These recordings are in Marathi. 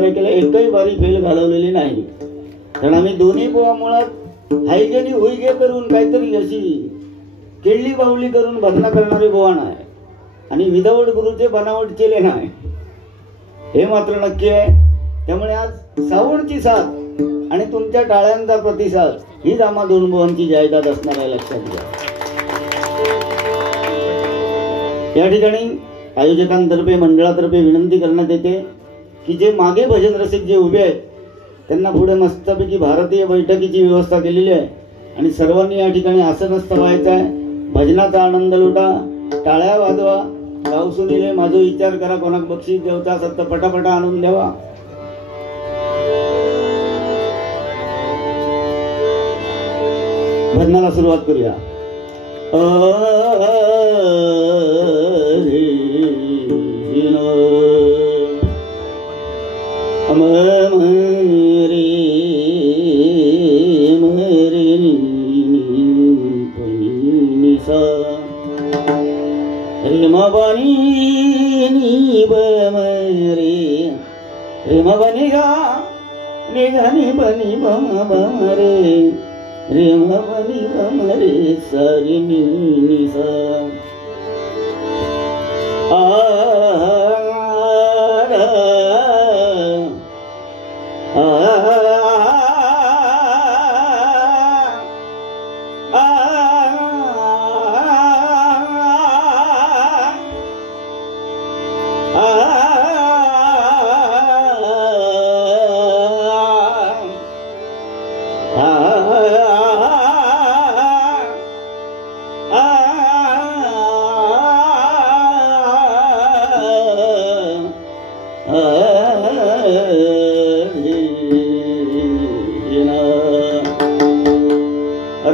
केलं, एकही बारी फेल घालवलेली नाही. कारण आम्ही दोन्ही बुवा मुळात हायगेनी हुईगे करून काहीतरी अशी केळली बाहुली करून भजना करणारे बुवा नाही आणि विदाऊट गुरुचे बनावट केले नाही, हे मात्र नक्की आहे. त्यामुळे आज सावणची साथ आणि तुमच्या टाळ्यांचा प्रतिसाद हीच आम्हा दोन बुवांची जायदाद असणार आहे, लक्षात घ्या. या ठिकाणी आयोजकांतर्फे मंडळातर्फे विनंती करण्यात येते की जे मागे भजन रसिक जे उभे आहेत त्यांना पुढे मस्तपैकी भारतीय बैठकीची व्यवस्था केलेली आहे आणि सर्वांनी या ठिकाणी आसनस्थ व्हायचं आहे. भजनाचा आनंद लुटा, टाळ्या वाजवा, गाव सुनीले माझा विचार करा, कोणाक बक्षीस देवता सत्त पटापटा आणून द्यावा. भजनाला सुरुवात करूया. बनी गा निघानी बनी बमरे रेम बनी बमरे सारी निसा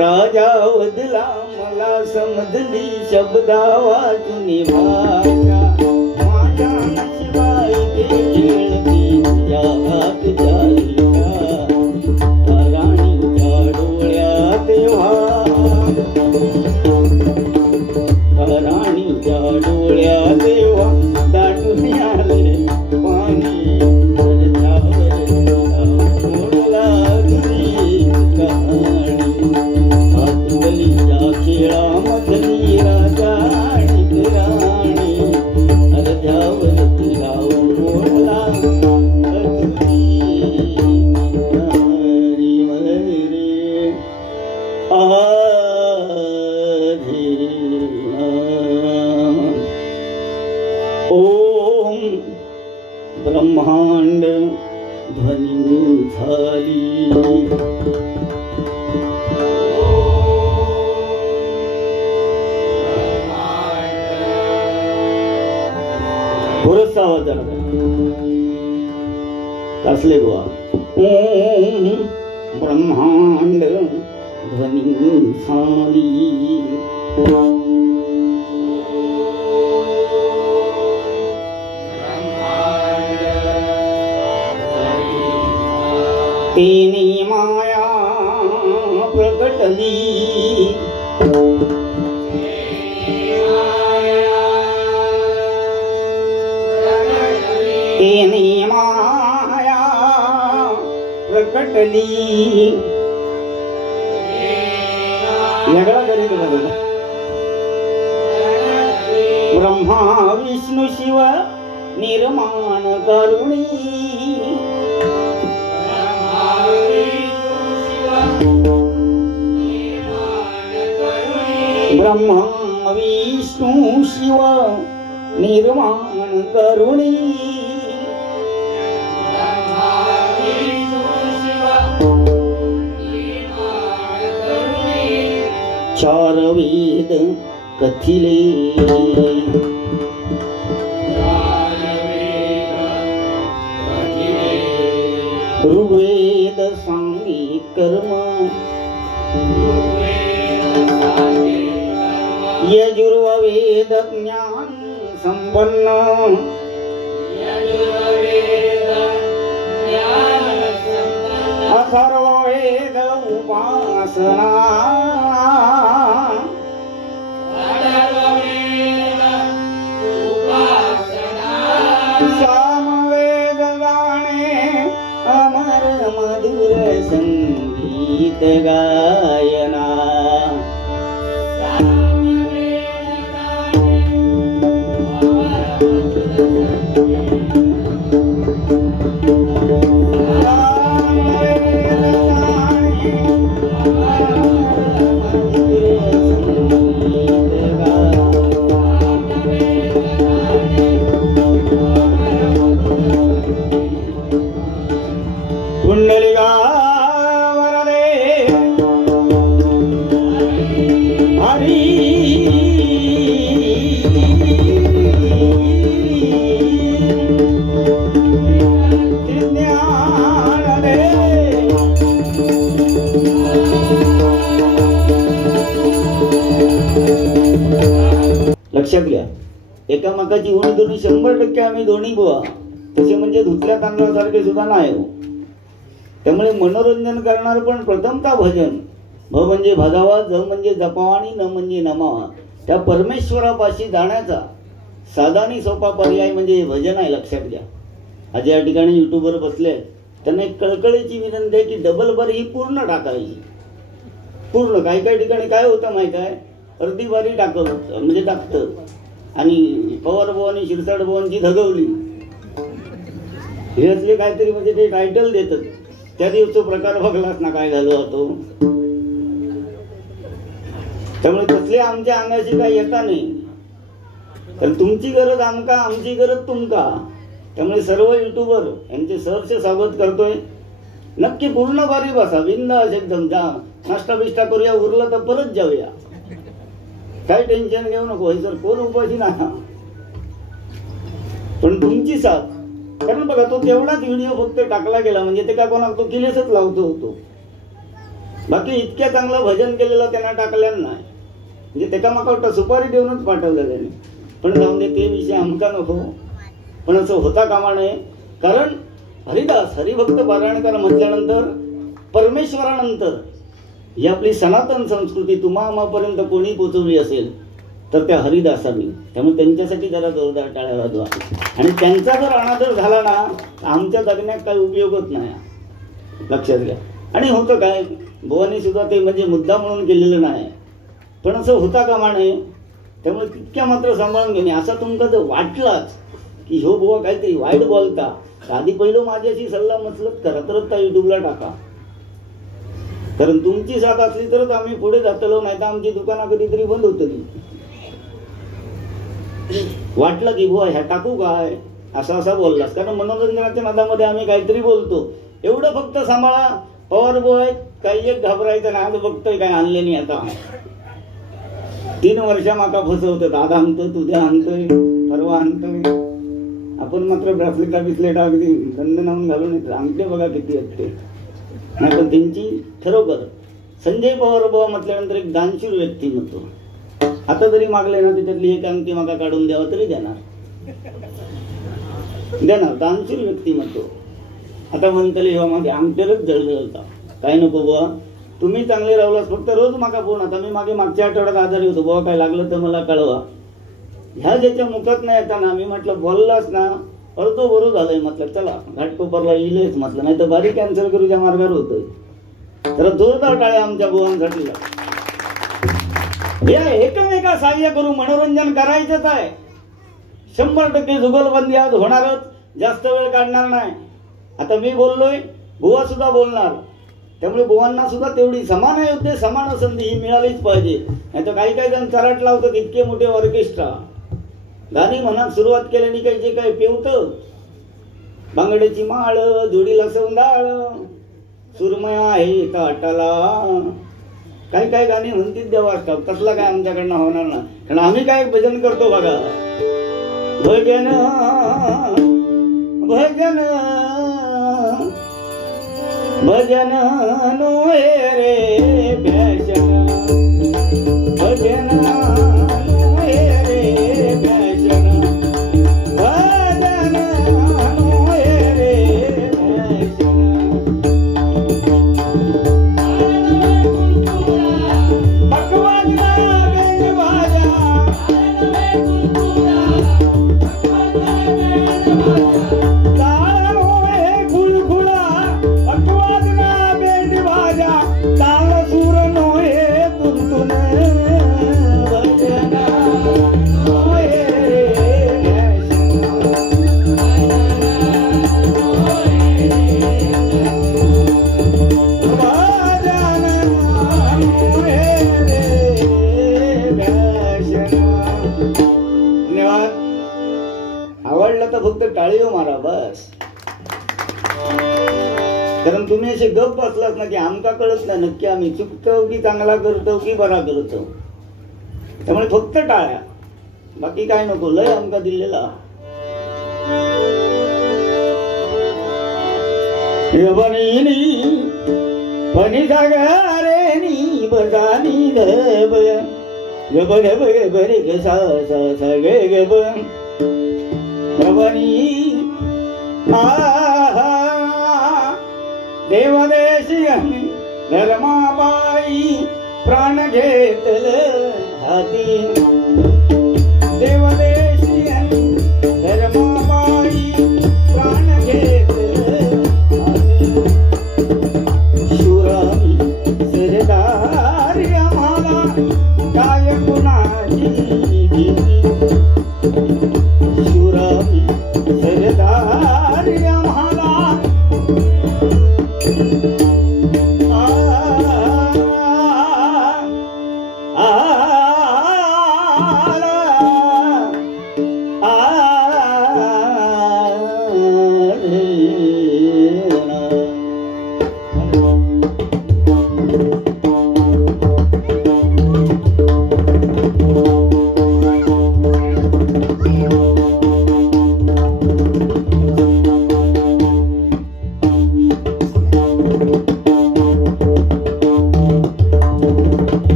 राजा वदला मला समजली शब्दा वाचुनी भाषा माझ्या नशिबाई ते खेळती तुझ्या हात चालिका राणीच्या डोळ्यात राणीच्या डोळ्यात दाटून आले पाणी ओम ब्रह्मांड ध्वनी झाली. पुरस्ता होता कसले गोवा. ओम ब्रह्मांड ध्वनी झाली. तेनी माया प्रकटली तेनी माया प्रकटली. ब्रह्मा विष्णू शिव निर्माण करुणी ब्रह्मा विष्णू शिव निर्माण करुणी चार वेद कथिले ऋग्वेद सांगी कर्म यजुर्वेद ज्ञान संपन्न अथर्ववेद उपासना सामवेद गाणे ते गायना लक्षात घ्या, एकामेकाची उणी दोन्ही 100% आम्ही दोन्ही बुवा तसे म्हणजे धुतल्या तांदळासारखे सुद्धा नाही हो. त्यामुळे मनोरंजन करणार पण प्रथमता भजन. भ म्हणजे भजावा, ज म्हणजे जपावा आणि न म्हणजे नमावा. त्या परमेश्वरापाशी जाण्याचा साधा आणि सोपा पर्याय म्हणजे हे भजन आहे. लक्षात घ्या. आज या ठिकाणी युट्यूबवर बसले त्यांना एक कळकळीची विनंती आहे की डबल बारी ही पूर्ण टाकायची. पूर्ण. काही काही ठिकाणी काय होतं माहित आहे, अर्धी बारी म्हणजे टाकतं आणि पवार भवानी शिरसाट भवानची धगवली हे असले काहीतरी म्हणजे ते टायटल देतात. त्या दिवसचा प्रकार बघलाच ना काय झालो होतो. त्यामुळे तसले आमच्या अंगाशी काही येता नाही. तर तुमची गरज आमका, आमची गरज तुमका. त्यामुळे सर्व युट्यूबर यांचे सहर्ष स्वागत करतोय. नक्की पूर्ण बारी बसा, बिंदास एकदम जा, नाश्ता बिष्टा करूया, उरलं तर परत जाऊया. काही टेन्शन घेऊ नको. सर कोण उपाशी नाही, पण तुमची साथ. कारण बघा तो तेवढाच व्हिडिओ फक्त टाकला गेला म्हणजे ते का कोणाला तो किलेसच लावतो होतो. बाकी इतक्या चांगलं भजन केलेलं त्यांना टाकल्यानं नाही. म्हणजे त्याका माका वाटतं सुपारी देऊनच पाठवलं त्याने. पण जाऊन दे, ते विषय आमका नको. पण असं होता कामा नये. कारण हरिदास हरिभक्त पारायणकर म्हटल्यानंतर परमेश्वरानंतर ही आपली सनातन संस्कृती तुम्हा आम्हापर्यंत कोणी पोचवली असेल तर त्या हरिदासांनी. त्यामुळे त्यांच्यासाठी जरा जोरदार टाळ्या वाजवा. आणि त्यांचा जर अनादर झाला ना आमच्या जगण्यात काही उपयोगच नाही. लक्षात घ्या. आणि होतं काय, भवानी सुद्धा ते म्हणजे मुद्दा म्हणून केलेलं नाही, पण असं होता कामा नये. त्यामुळे तितक्या मात्र सांभाळून घेणे. असं तुमका जर वाटलाच की ह्यो बुवा काहीतरी वाईट बोलता, आधी पहिलं माझ्याशी सल्ला मसलत करा, तरच त्या युट्यूबला टाका. कारण तुमची साथ असली तरच आम्ही पुढे जातलो, नाही तर आमची दुकानं कधीतरी बंद होतली. वाटलं की बुवा ह्या टाकू काय, असा बोललास. कारण मनोरंजनाच्या नादामध्ये आम्ही काहीतरी बोलतो. एवढं फक्त सांभाळा. पवार बोय काही एक घाबरायचं नाही. आज बघतोय काय आणले नाही. आता 3 वर्षा माका फसवतात. आज आणतोय, उद्या आणतोय, परवा आणतोय. आपण मात्र ब्रासलेट अगदी गंध नावून घालून येतो. आमचे बघा किती आहेत ते. नाही पण त्यांची खरोखर संजय पवार बाबा म्हटल्यानंतर एक दानशूर व्यक्तिमत्व. आता जरी मागले ना त्याच्यातली एक अंगठी माका काढून द्यावा तरी देणार. दानशूर व्यक्तिमत्व. आता म्हणतले ह्या माझ्या अंगठ्यालाच जळजळता. काय नको बुवा, तुम्ही चांगले राहिलास फक्त रोज माका फोन. आता मी मागच्या आठवड्यात आजारी होतो. बुवा काय लागलं तर मला कळवा. ह्या ज्याच्या मुखात नाही येताना मी म्हटलं बोललास ना अर्धो बरोबर झालंय. म्हटलं चला घाटकोपरला येईलच. म्हटलं नाही तर बारी कॅन्सल करूच्या मार्गावर होतोय. तर जोरदार टाळ्या आमच्या बुवांसाठी. हे एकमेका सहाय्य करू. मनोरंजन करायचंच आहे. 100% जुगलबंदी आज होणारच. जास्त वेळ काढणार नाही. आता मी बोललोय, बुवा सुद्धा बोलणार. त्यामुळे बुवांना सुद्धा तेवढी समान अयोध्ये समान संधी ही मिळालीच पाहिजे. नाही तर काही जण चराट लावतात. इतके मोठे ऑर्केस्ट्रा गाणी मनात सुरुवात केल्याने काही जे काही पेवतं, बांगड्याची माळ, जोडीला सौंदाळ, सुरमया आहे ताटाला, काही गाणी म्हणतील देवा असतात. तसला काय आमच्याकडनं होणार ना. कारण आम्ही काय भजन करतो बघा. भजन भजन भजन नोहे रे फॅशन. भजन नोहे रे फॅशन. भजन नोहे रे फॅशन. Ta कारण तुम्ही असे गप बसलात ना की आमका कळत नाही नक्की आम्ही चुकतो की चांगला करतो की बरा करतो. त्यामुळे फक्त टाळ्या, बाकी काय नको. लय आमका दिलेला फणी सागरेनी बजानी धब गब गब गब रे ग सा सा सा ग गब गबनी देवदेशी धर्माबाई प्राण घेतल हाती. देवदेशी धर्माबाई प्राण घेतल हाती. शुरामी सरदारी आम्हाला काय कुणाची भीती. शुरामी सरदारी आम्हाला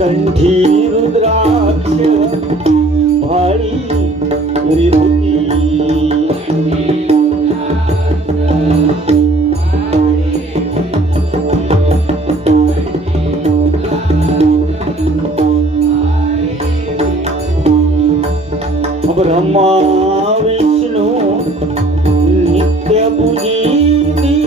कंठी रुद्राक्ष भाळी विभूती ब्रह्मा विष्णू नित्य पूजिती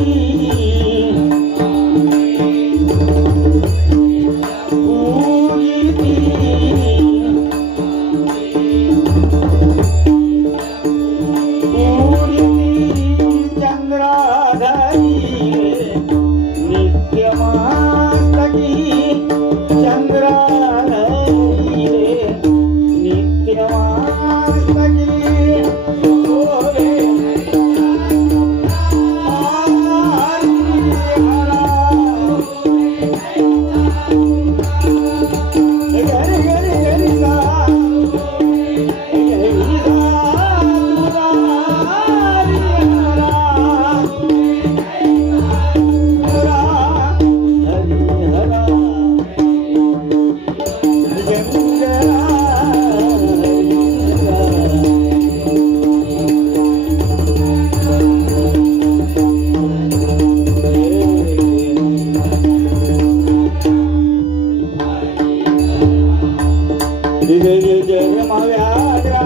जन्म व्याघ्रा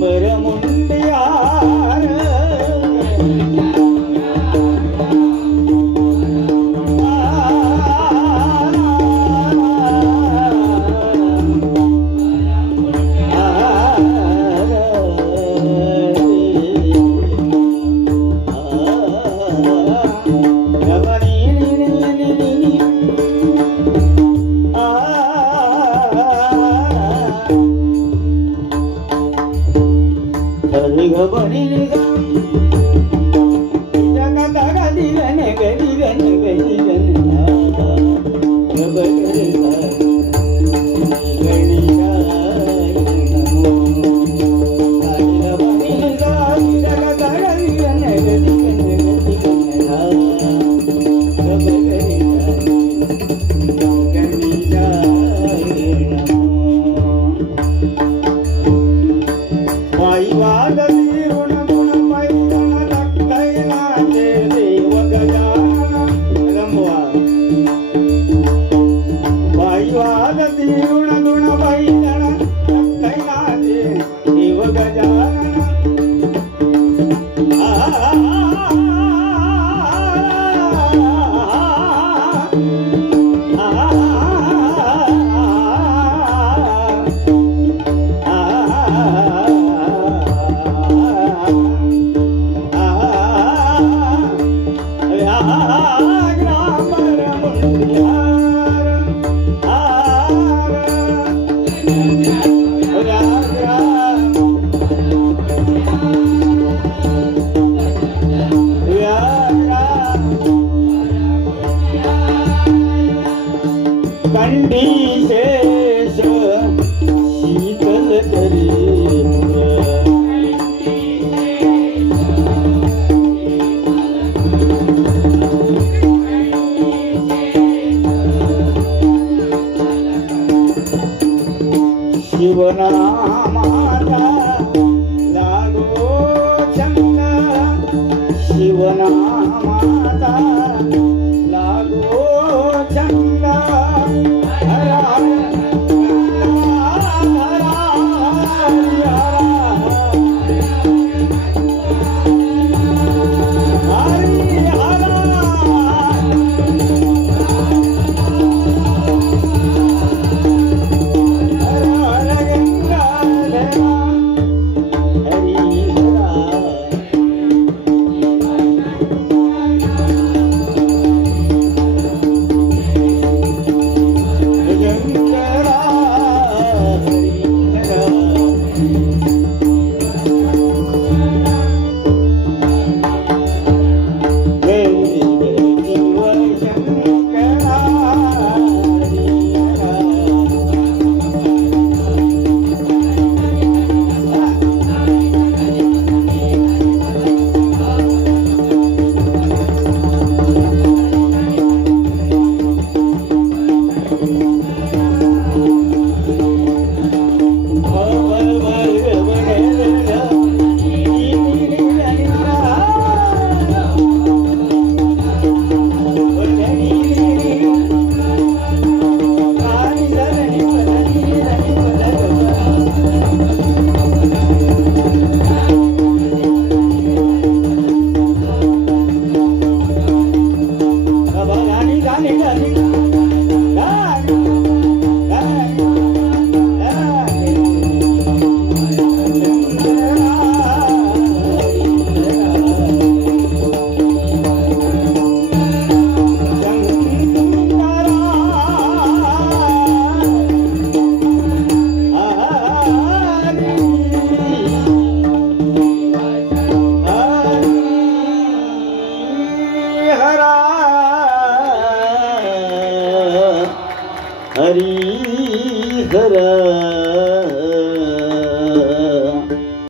बरमुंडियार शिवनामाचा लागो छंद शिवना